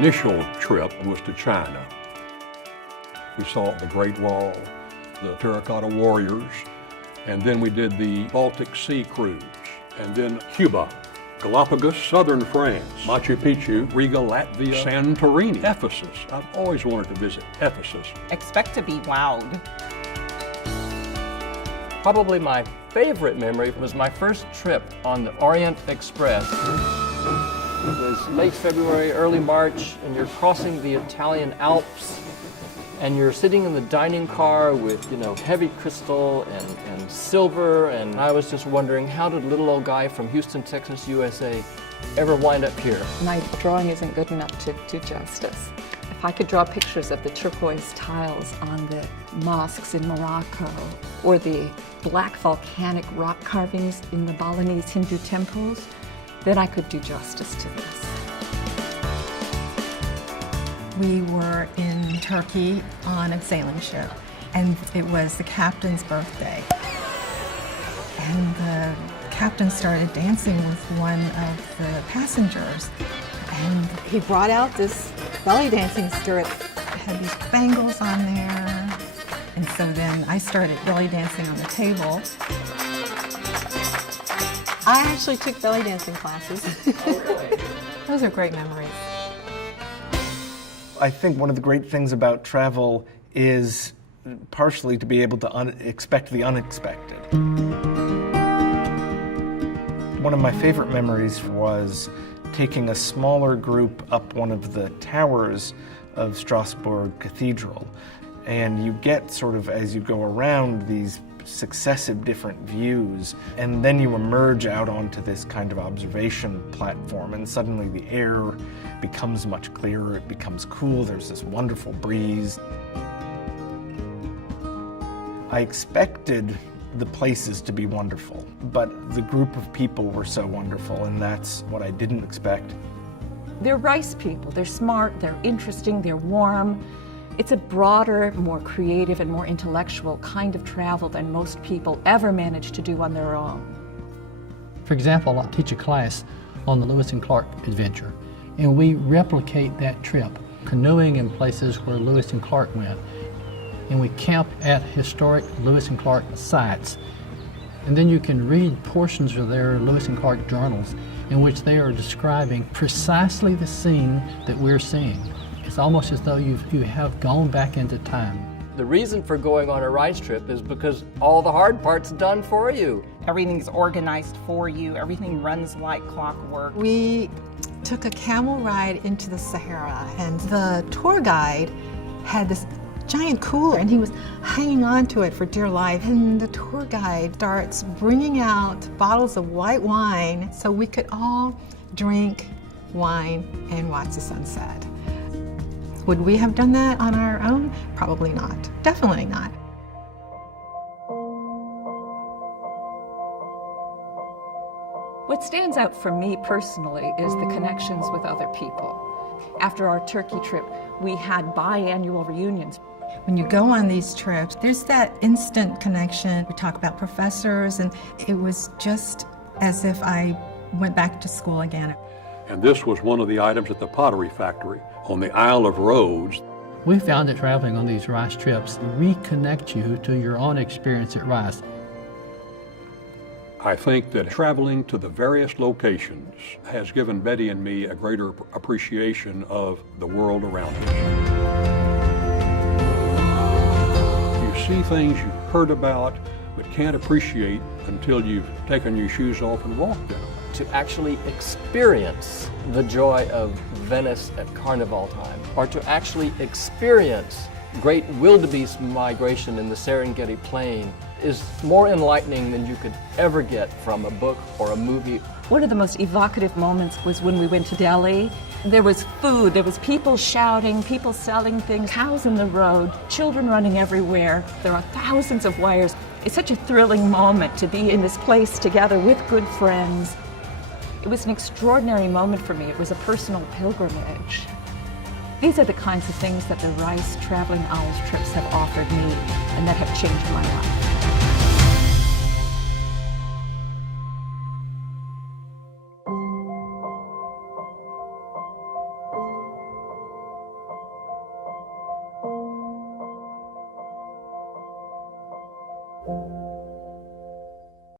initial trip was to China. We saw the Great Wall, the Terracotta Warriors, and then we did the Baltic Sea cruise, and then Cuba, Galapagos, southern France, Machu Picchu, Riga, Latvia, Santorini, Ephesus. I've always wanted to visit Ephesus. Expect to be wowed. Probably my favorite memory was my first trip on the Orient Express. It was late February, early March, and you're crossing the Italian Alps, and you're sitting in the dining car with, heavy crystal and silver, and I was just wondering, how did little old guy from Houston, Texas, USA ever wind up here? My drawing isn't good enough to do justice. If I could draw pictures of the turquoise tiles on the mosques in Morocco, or the black volcanic rock carvings in the Balinese Hindu temples, then I could do justice to this. We were in Turkey on a sailing ship, and it was the captain's birthday. And the captain started dancing with one of the passengers, and he brought out this belly dancing skirt. It had these bangles on there, and so then I started belly dancing on the table. I actually took belly dancing classes. Those are great memories. I think one of the great things about travel is partially to be able to expect the unexpected. One of my favorite memories was taking a smaller group up one of the towers of Strasbourg Cathedral. And you get sort of, as you go around, these successive different views, and then you emerge out onto this kind of observation platform, and suddenly the air becomes much clearer, it becomes cool, there's this wonderful breeze. I expected the places to be wonderful, but the group of people were so wonderful, and that's what I didn't expect. They're rice people. They're smart, they're interesting, they're warm. It's a broader, more creative, and more intellectual kind of travel than most people ever manage to do on their own. For example, I teach a class on the Lewis and Clark adventure, and we replicate that trip, canoeing in places where Lewis and Clark went. And we camp at historic Lewis and Clark sites. And then you can read portions of their Lewis and Clark journals in which they are describing precisely the scene that we're seeing. It's almost as though you have gone back into time. The reason for going on a rice trip is because all the hard part's done for you. Everything's organized for you. Everything runs like clockwork. We took a camel ride into the Sahara, and the tour guide had this giant cooler, and he was hanging on to it for dear life. And the tour guide starts bringing out bottles of white wine so we could all drink wine and watch the sunset. Would we have done that on our own? Probably not. Definitely not. What stands out for me personally is the connections with other people. After our Turkey trip, we had biannual reunions. When you go on these trips, there's that instant connection. We talk about professors, and it was just as if I went back to school again. And this was one of the items at the pottery factory on the Isle of Rhodes. We found that traveling on these rice trips reconnect you to your own experience at rice. I think that traveling to the various locations has given Betty and me a greater appreciation of the world around us. You see things you've heard about but can't appreciate until you've taken your shoes off and walked in them. To actually experience the joy of Venice at Carnival time, or to actually experience great wildebeest migration in the Serengeti Plain, is more enlightening than you could ever get from a book or a movie. One of the most evocative moments was when we went to Delhi. There was food, there was people shouting, people selling things, cows in the road, children running everywhere. There are thousands of wires. It's such a thrilling moment to be in this place together with good friends. It was an extraordinary moment for me. It was a personal pilgrimage. These are the kinds of things that the Rice Traveling Owls trips have offered me and that have changed my life. you.